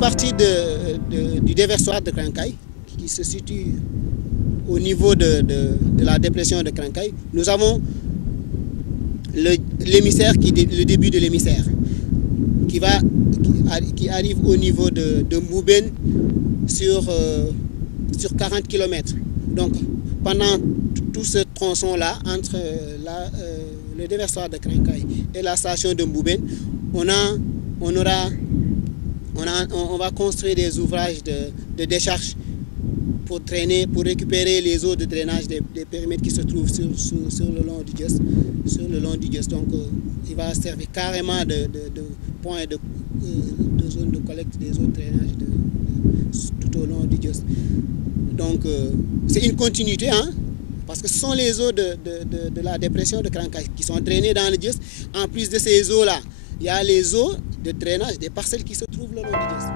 partir du déversoir de Krankaï, qui se situe au niveau de la dépression de Krankaï, nous avons l'émissaire, le début de l'émissaire, qui arrive au niveau de Mbouben sur 40 km. Donc, pendant tout ce tronçon-là, entre le déversoir de Krankaï et la station de Mbouben, on va construire des ouvrages de décharge pour récupérer les eaux de drainage des périmètres qui se trouvent sur le long du Djess. Donc, il va servir carrément de point de zone de collecte des eaux de drainage tout au long du Djess. Donc, c'est une continuité, hein, parce que ce sont les eaux de la dépression de Krankaï qui sont drainées dans le Djess. En plus de ces eaux-là, il y a les eaux de drainage des parcelles qui se trouvent le long du Djess.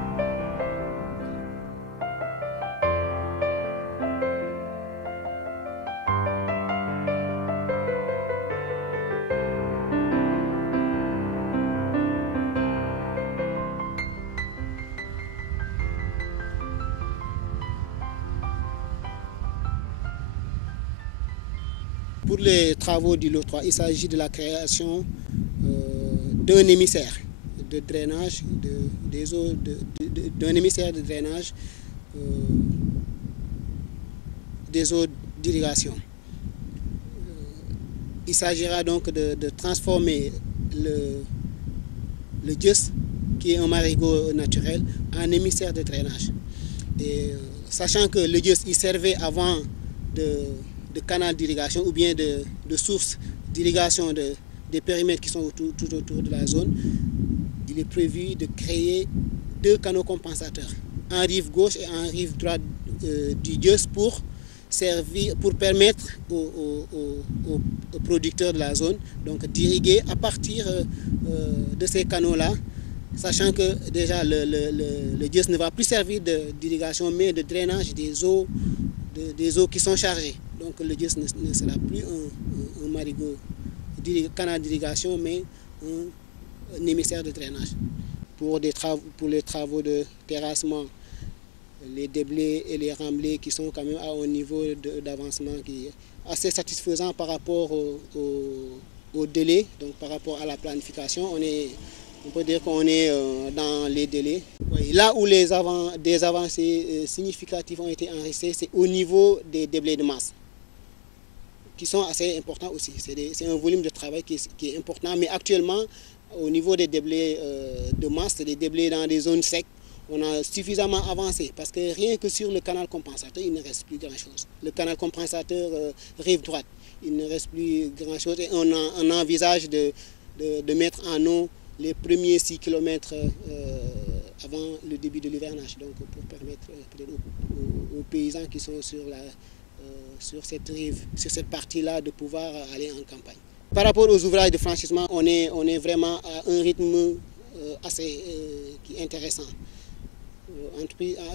Pour les travaux du lot 3, il s'agit de la création d'un émissaire de drainage, des eaux d'un émissaire de drainage des eaux d'irrigation. Il s'agira donc de transformer le Djess, qui est un marigot naturel, en émissaire de drainage. Et sachant que le Djess il servait avant de canal d'irrigation ou bien de sources d'irrigation des périmètres qui sont tout autour de la zone, il est prévu de créer 2 canaux compensateurs, en rive gauche et en rive droite du Djess pour permettre aux producteurs de la zone d'irriguer à partir de ces canaux-là, sachant que déjà le Djess ne va plus servir d'irrigation mais de drainage des eaux qui sont chargées. Donc le Djess ne sera plus un marigot, canal d'irrigation, mais un émissaire de drainage. Pour les travaux de terrassement, les déblais et les remblais qui sont quand même à un niveau d'avancement qui est assez satisfaisant par rapport au délai, donc par rapport à la planification, on peut dire qu'on est dans les délais. Oui, là où des avancées significatives ont été enregistrées, c'est au niveau des déblais de masse, qui sont assez importants aussi. C'est un volume de travail qui est important, mais actuellement, au niveau des déblais de masse, c'est des déblais dans des zones secs, on a suffisamment avancé, parce que rien que sur le canal compensateur, il ne reste plus grand-chose. Le canal compensateur rive droite, il ne reste plus grand-chose, et on envisage de mettre en eau les premiers 6 km avant le début de l'hivernage, donc pour permettre aux paysans qui sont sur cette rive, sur cette partie-là, de pouvoir aller en campagne. Par rapport aux ouvrages de franchissement, on est vraiment à un rythme assez intéressant.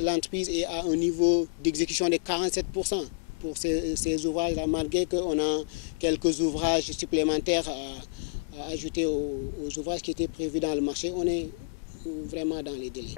L'entreprise est à un niveau d'exécution de 47% pour ces ouvrages-là, malgré qu'on a quelques ouvrages supplémentaires à ajouter aux ouvrages qui étaient prévus dans le marché. On est vraiment dans les délais.